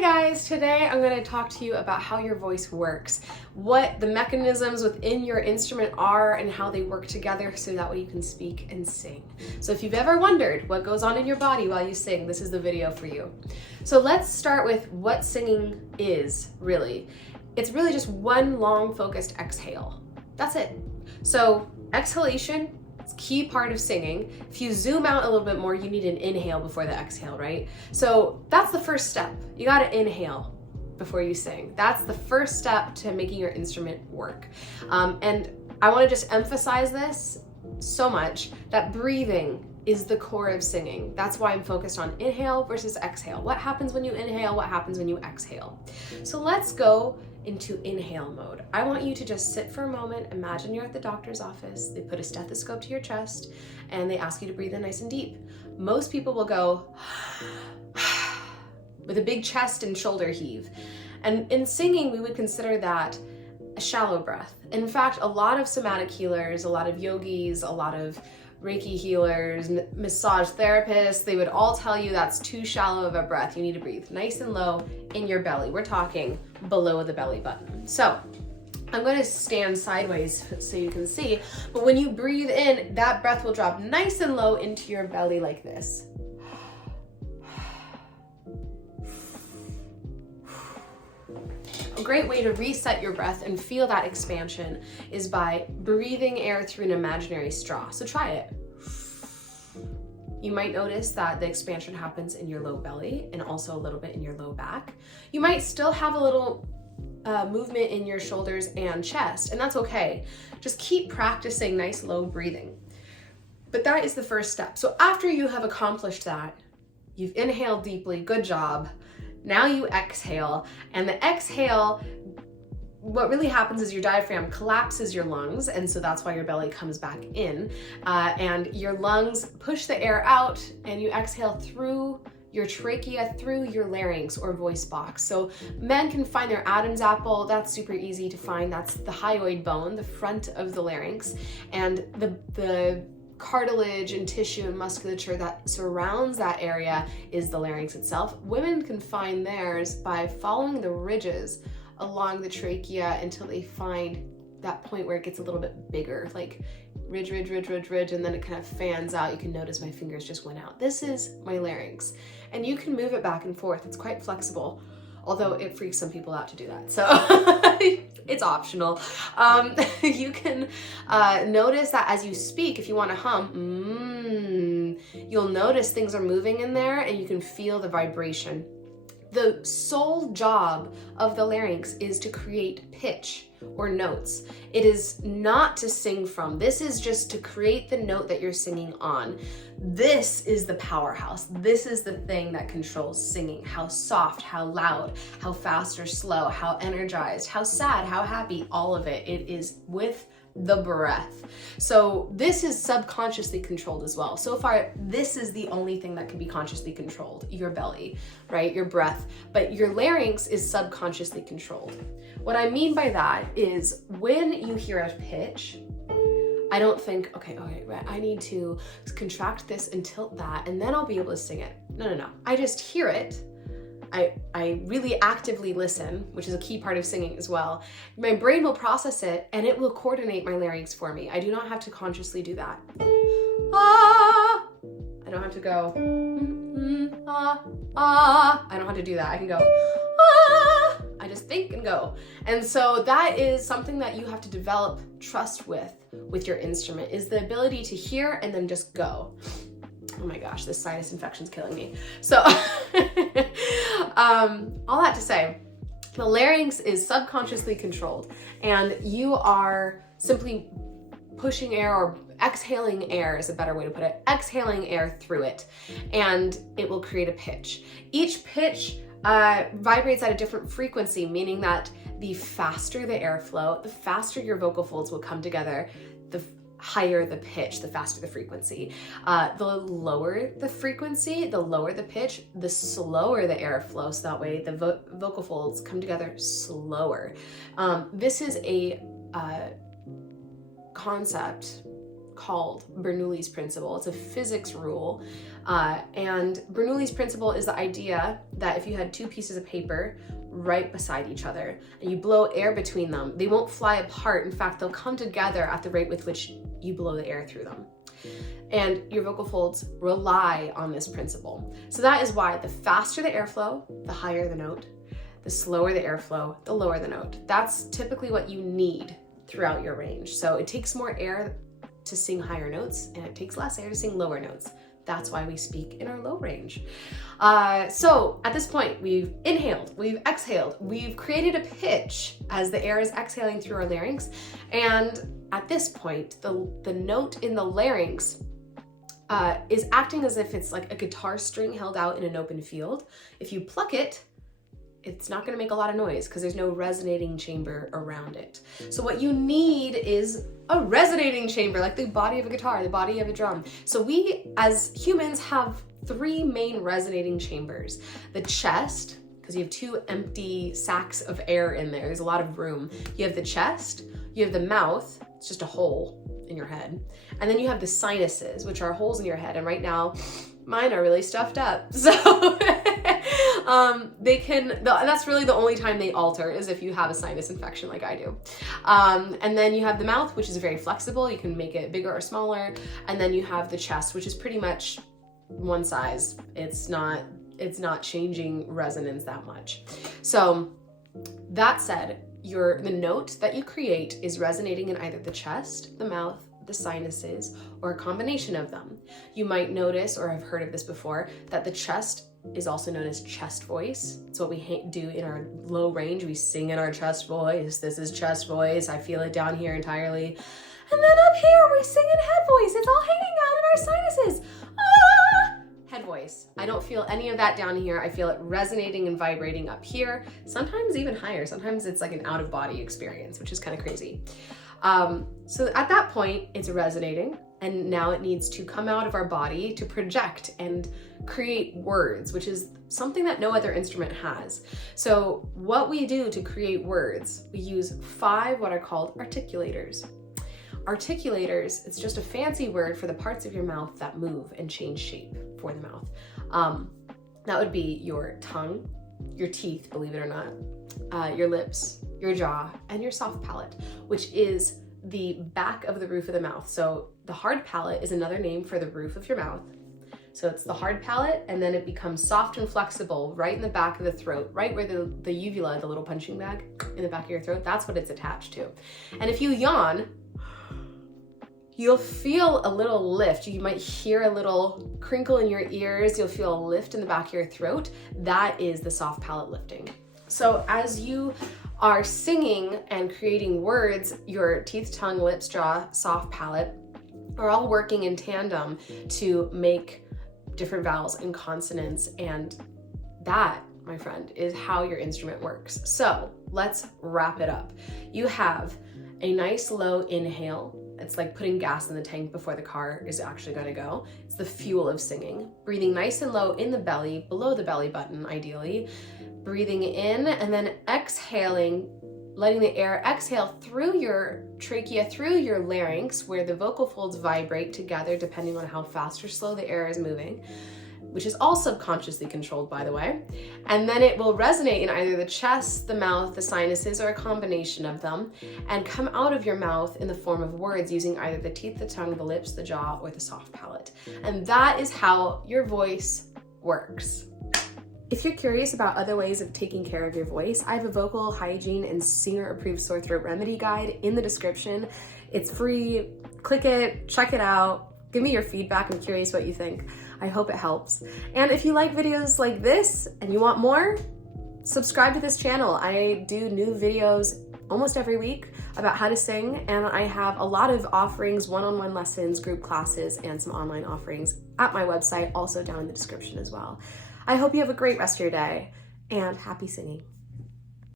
Hey guys, today I'm going to talk to you about how your voice works, what the mechanisms within your instrument are and how they work together so that way you can speak and sing. So if you've ever wondered what goes on in your body while you sing, this is the video for you. So let's start with what singing is really. It's really just one long focused exhale. That's it. So exhalation, key part of singing. If you zoom out a little bit more, you need an inhale before the exhale, right? So that's the first step. You got to inhale before you sing. That's the first step to making your instrument work. And I want to just emphasize this so much that breathing is the core of singing. That's why I'm focused on inhale versus exhale. What happens when you inhale? What happens when you exhale? So let's go into inhale mode. I want you to just sit for a moment. Imagine you're at the doctor's office. They put a stethoscope to your chest and they ask you to breathe in nice and deep. Most people will go with a big chest and shoulder heave. And in singing, we would consider that a shallow breath. In fact, a lot of somatic healers, a lot of yogis, a lot of Reiki healers, massage therapists, they would all tell you that's too shallow of a breath. You need to breathe nice and low in your belly. We're talking below the belly button. So I'm going to stand sideways so you can see, but when you breathe in, that breath will drop nice and low into your belly like this. A great way to reset your breath and feel that expansion is by breathing air through an imaginary straw. So try it. You might notice that the expansion happens in your low belly and also a little bit in your low back. You might still have a little movement in your shoulders and chest, and that's okay. Just keep practicing nice low breathing. But that is the first step. So after you have accomplished that, you've inhaled deeply, good job. Now you exhale, and the exhale, what really happens is your diaphragm collapses your lungs, and so that's why your belly comes back in, and your lungs push the air out, and you exhale through your trachea, through your larynx or voice box. So men can find their Adam's apple. That's super easy to find. That's the hyoid bone, the front of the larynx, and the cartilage and tissue and musculature that surrounds that area is the larynx itself. Women can find theirs by following the ridges along the trachea until they find that point where it gets a little bit bigger, like ridge, and then it kind of fans out. You can notice my fingers just went out. This is my larynx, and you can move it back and forth. It's quite flexible, although it freaks some people out to do that. So it's optional. You can notice that as you speak, if you want to hum, you'll notice things are moving in there and you can feel the vibration. The sole job of the larynx is to create pitch or notes. It is not to sing from. This is just to create the note that you're singing on. This is the powerhouse. This is the thing that controls singing. How soft, how loud, how fast or slow, how energized, how sad, how happy, all of it. It is with the breath. So this is subconsciously controlled as well. So far, this is the only thing that can be consciously controlled, your belly, right? Your breath, but your larynx is subconsciously controlled. What I mean by that is when you hear a pitch, I don't think, okay, right, I need to contract this and tilt that, and then I'll be able to sing it. No. I just hear it. I really actively listen, which is a key part of singing as well. My brain will process it and it will coordinate my larynx for me. I do not have to consciously do that. I don't have to go, I don't have to do that. I can go, I just think and go. And so that is something that you have to develop trust with your instrument, is the ability to hear and then just go. Oh my gosh, this sinus infection's killing me. So all that to say, the larynx is subconsciously controlled, and you are simply pushing air, or exhaling air is a better way to put it, exhaling air through it, and it will create a pitch. Each pitch vibrates at a different frequency, meaning that the faster the airflow, the faster your vocal folds will come together, the higher the pitch, the faster the frequency. The lower the frequency, the lower the pitch, the slower the airflow, so that way the vocal folds come together slower. This is a concept called Bernoulli's principle. It's a physics rule. And Bernoulli's principle is the idea that if you had two pieces of paper right beside each other and you blow air between them, they won't fly apart. In fact, they'll come together at the rate with which you blow the air through them. And your vocal folds rely on this principle. So that is why the faster the airflow, the higher the note. The slower the airflow, the lower the note. That's typically what you need throughout your range. So it takes more air to sing higher notes and it takes less air to sing lower notes. That's why we speak in our low range. So at this point, we've inhaled, we've exhaled, we've created a pitch as the air is exhaling through our larynx. And at this point, the note in the larynx is acting as if it's like a guitar string held out in an open field. If you pluck it, it's not going to make a lot of noise because there's no resonating chamber around it. So what you need is a resonating chamber, like the body of a guitar, the body of a drum. So we as humans have three main resonating chambers. The chest, because you have two empty sacs of air in there. There's a lot of room. You have the chest, you have the mouth, it's just a hole in your head. And then you have the sinuses, which are holes in your head. And right now, mine are really stuffed up. So that's really the only time they alter is if you have a sinus infection like I do. And then you have the mouth, which is very flexible. You can make it bigger or smaller. And then you have the chest, which is pretty much one size. It's not changing resonance that much. So that said, the note that you create is resonating in either the chest, the mouth, the sinuses, or a combination of them. You might notice, or have heard of this before, that the chest is also known as chest voice. It's what we do in our low range. We sing in our chest voice. This is chest voice. I feel it down here entirely. And then up here, we sing in head voice. It's all hanging out in our sinuses. Head voice. I don't feel any of that down here. I feel it resonating and vibrating up here, sometimes even higher. Sometimes it's like an out-of-body experience, which is kind of crazy. So at that point, it's resonating, and now it needs to come out of our body to project and create words, which is something that no other instrument has. So what we do to create words, we use 5 what are called articulators. Articulators, it's just a fancy word for the parts of your mouth that move and change shape for the mouth. That would be your tongue, your teeth, believe it or not, your lips, your jaw, and your soft palate, which is the back of the roof of the mouth. So the hard palate is another name for the roof of your mouth. So it's the hard palate, and then it becomes soft and flexible right in the back of the throat, right where the uvula, the little punching bag in the back of your throat, that's what it's attached to. And if you yawn, you'll feel a little lift. You might hear a little crinkle in your ears. You'll feel a lift in the back of your throat. That is the soft palate lifting. So as you are singing and creating words, your teeth, tongue, lips, jaw, soft palate are all working in tandem to make different vowels and consonants. And that, my friend, is how your instrument works. So let's wrap it up. You have a nice low inhale. It's like putting gas in the tank before the car is actually going to go. It's the fuel of singing. Breathing nice and low in the belly, below the belly button ideally. Breathing in and then exhaling, letting the air exhale through your trachea, through your larynx, where the vocal folds vibrate together depending on how fast or slow the air is moving, which is all subconsciously controlled, by the way. And then it will resonate in either the chest, the mouth, the sinuses, or a combination of them, and come out of your mouth in the form of words using either the teeth, the tongue, the lips, the jaw, or the soft palate. And that is how your voice works. If you're curious about other ways of taking care of your voice, I have a vocal hygiene and singer-approved sore throat remedy guide in the description. It's free. Click it, check it out. Give me your feedback. I'm curious what you think. I hope it helps. And if you like videos like this and you want more, subscribe to this channel. I do new videos almost every week about how to sing, and I have a lot of offerings, one-on-one lessons, group classes, and some online offerings at my website, also down in the description as well. I hope you have a great rest of your day, and happy singing.